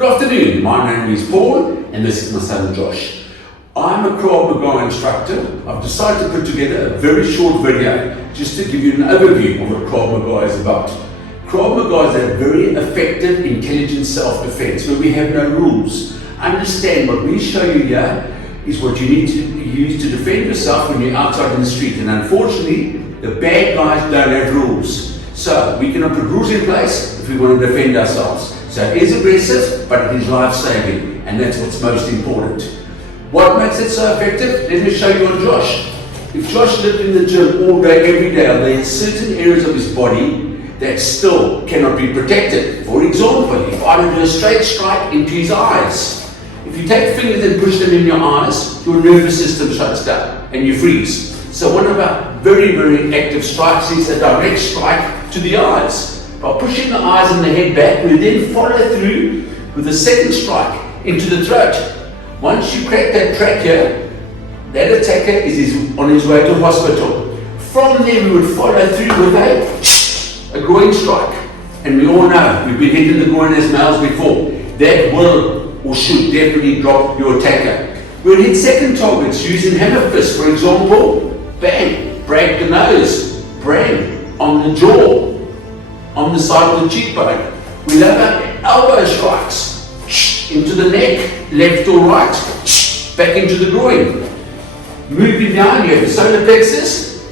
Good afternoon, my name is Paul and this is my son Josh. I'm a Krav Maga instructor. I've decided to put together a very short video just to give you an overview of what Krav Maga is about. Krav Maga is a very effective, intelligent self-defense where we have no rules. Understand what we show you here is what you need to use to defend yourself when you're outside in the street, and unfortunately the bad guys don't have rules. So we cannot put rules in place if we want to defend ourselves. So it is aggressive, but it is life-saving, and that's what's most important. What makes it so effective? Let me show you on Josh. If Josh lived in the gym all day, every day, there are certain areas of his body that still cannot be protected. For example, if I were to do a straight strike into his eyes, if you take fingers and push them in your eyes, your nervous system shuts down and you freeze. So one of our very, very active strikes is a direct strike to the eyes. By pushing the eyes and the head back, we then follow through with a second strike into the throat. Once you crack that trachea, that attacker is on his way to hospital. From there, we would follow through with a groin strike. And we all know, we've been hit in the groin as males before. That will or should definitely drop your attacker. We'll hit second targets using hammer fist, for example. Bang, break the nose, bang, on the jaw, on the side of the cheekbone. We'll have our elbow strikes into the neck, left or right, back into the groin. Moving down, you have the solar plexus,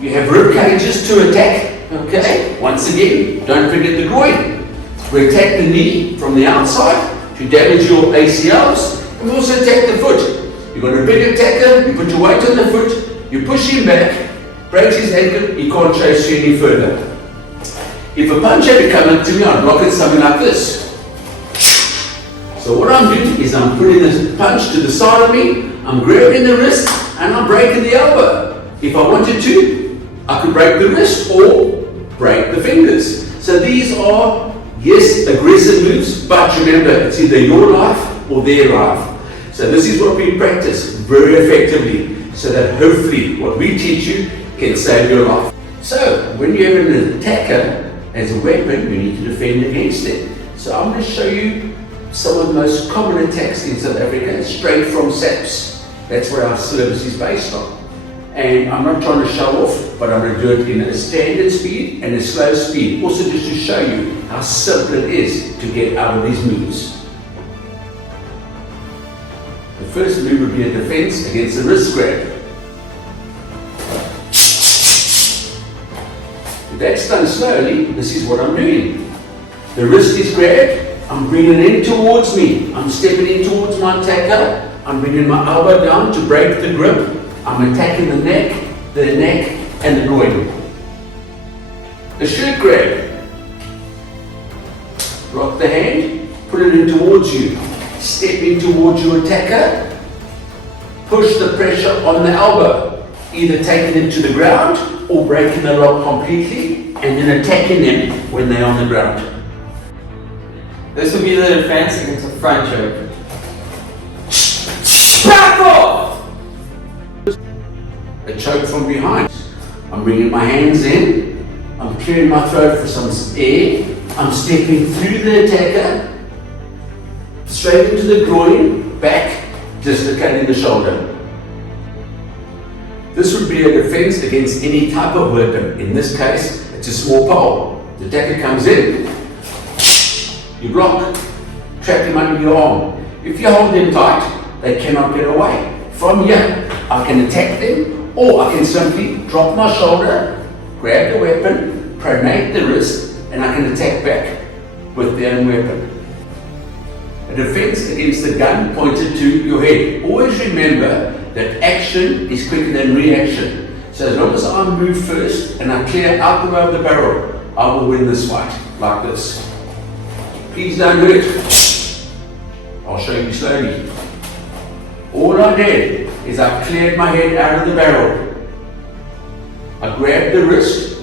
you have rib cages to attack. Okay, once again, don't forget the groin. We attack the knee from the outside to damage your ACLs, and we also attack the foot. You've got a big attacker, you put your weight on the foot, you push him back, breaks his ankle, he can't chase you any further. If a punch had to come up to me, I'd block it something like this. So what I'm doing is I'm putting this punch to the side of me, I'm grabbing the wrist, and I'm breaking the elbow. If I wanted to, I could break the wrist or break the fingers. So these are, yes, aggressive moves, but remember, it's either your life or their life. So this is what we practice very effectively, so that hopefully what we teach you can save your life. So when you have an attacker as a weapon, you need to defend against it. So I'm going to show you some of the most common attacks in South Africa, straight from SAPS. That's what our service is based on. And I'm not trying to show off, but I'm going to do it in a standard speed and a slow speed, also just to show you how simple it is to get out of these moves. The first move would be a defense against a wrist grab. If that's done slowly, this is what I'm doing. The wrist is grabbed, I'm bringing it in towards me, I'm stepping in towards my attacker, I'm bringing my elbow down to break the grip, I'm attacking the neck and the groin. A shirt grab. Rock the hand, put it in towards you, step in towards your attacker, push the pressure on the elbow, either taking it to the ground or breaking the lock completely and then attacking them when they're on the ground. This would be the defense against a front choke. Back off! A choke from behind. I'm bringing my hands in, I'm clearing my throat for some air, I'm stepping through the attacker, straight into the groin, back, dislocating the shoulder. This would be a defense against any type of weapon. In this case, it's a small pole. The attacker comes in, you block, trap him under your arm. If you hold them tight, they cannot get away. From here, I can attack them, or I can simply drop my shoulder, grab the weapon, pronate the wrist, and I can attack back with the own weapon. A defense against the gun pointed to your head. Always remember that action is quicker than reaction. So as long as I move first and I clear out the way of the barrel, I will win this fight, like this. Please don't hurt. I'll show you slowly. All I did is I cleared my head out of the barrel. I grabbed the wrist,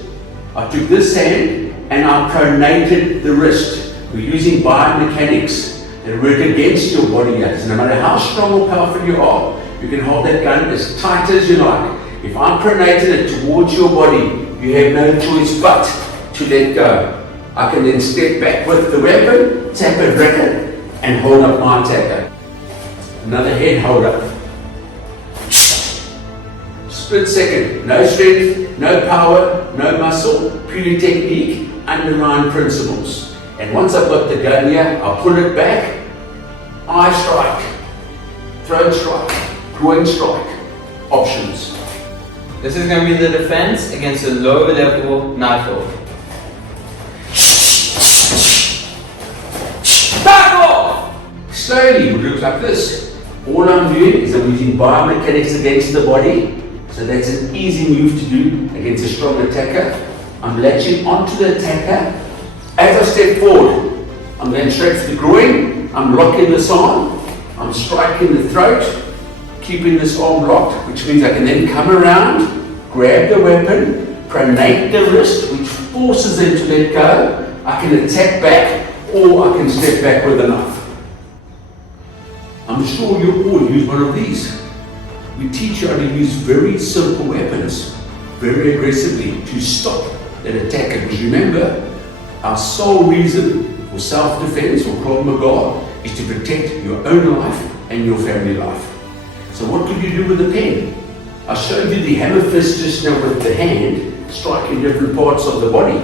I took this hand and I pronated the wrist. We're using biomechanics that work against your body. So no matter how strong or powerful you are, you can hold that gun as tight as you like. If I'm pronating it towards your body, you have no choice but to let go. I can then step back with the weapon, tap it, rack it, and hold up my attacker. Another head hold up. Split second, no strength, no power, no muscle, purely technique, underlying principles. And once I've got the gun here, I'll pull it back, eye strike, throat strike, groin strike, options. This is going to be the defense against a lower level knife hold. Back off! Slowly, it looks like this. All I'm doing is I'm using biomechanics against the body. So that's an easy move to do against a strong attacker. I'm latching onto the attacker. As I step forward, I'm going straight to the groin. I'm locking this arm. I'm striking the throat, keeping this arm locked, which means I can then come around, grab the weapon, pronate the wrist, which forces them to let go. I can attack back, or I can step back with a knife. I'm sure you all use one of these. We teach you how to use very simple weapons, very aggressively, to stop that attacker. Because remember, our sole reason for self-defense or Krav Maga is to protect your own life and your family life. So what could you do with a pen? I showed you the hammer fist just now with the hand, striking different parts of the body.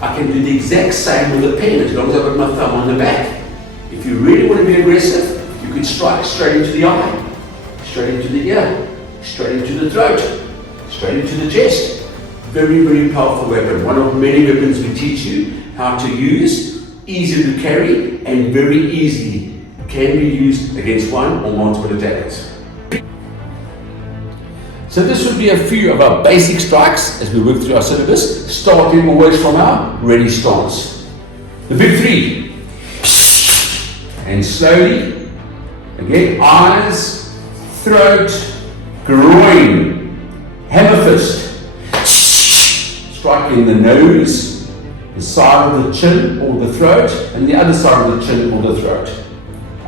I can do the exact same with a pen as long as I've got my thumb on the back. If you really want to be aggressive, you can strike straight into the eye, straight into the ear, straight into the throat, straight into the chest. Very, very powerful weapon. One of many weapons we teach you how to use, easy to carry, and very easily can be used against one or multiple attackers. So this would be a few of our basic strikes as we work through our syllabus, starting always from our ready stance. The big three. And slowly, again, eyes, throat, groin, hammer fist. Striking the nose, the side of the chin or the throat, and the other side of the chin or the throat.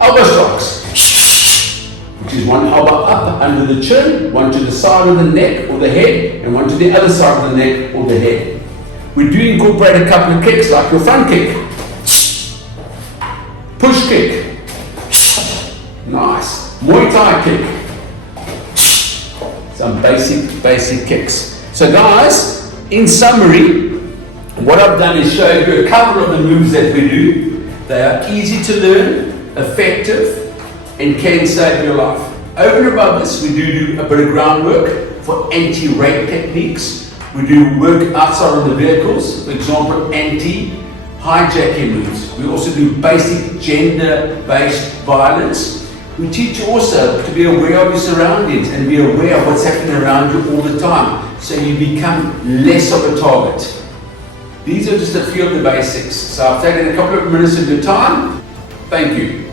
Elbow strikes, which is one elbow up under the chin, one to the side of the neck or the head, and one to the other side of the neck or the head. We do incorporate a couple of kicks, like your front kick, push kick, nice, Muay Thai kick, some basic kicks. So guys, in summary, what I've done is show you a couple of the moves that we do. They are easy to learn, effective, and can save your life. Over and above this, we do a bit of groundwork for anti-rape techniques. We do work outside of the vehicles, for example, anti-hijacking moves. We also do basic gender-based violence. We teach you also to be aware of your surroundings and be aware of what's happening around you all the time, so you become less of a target. These are just a few of the basics. So I've taken a couple of minutes of your time. Thank you.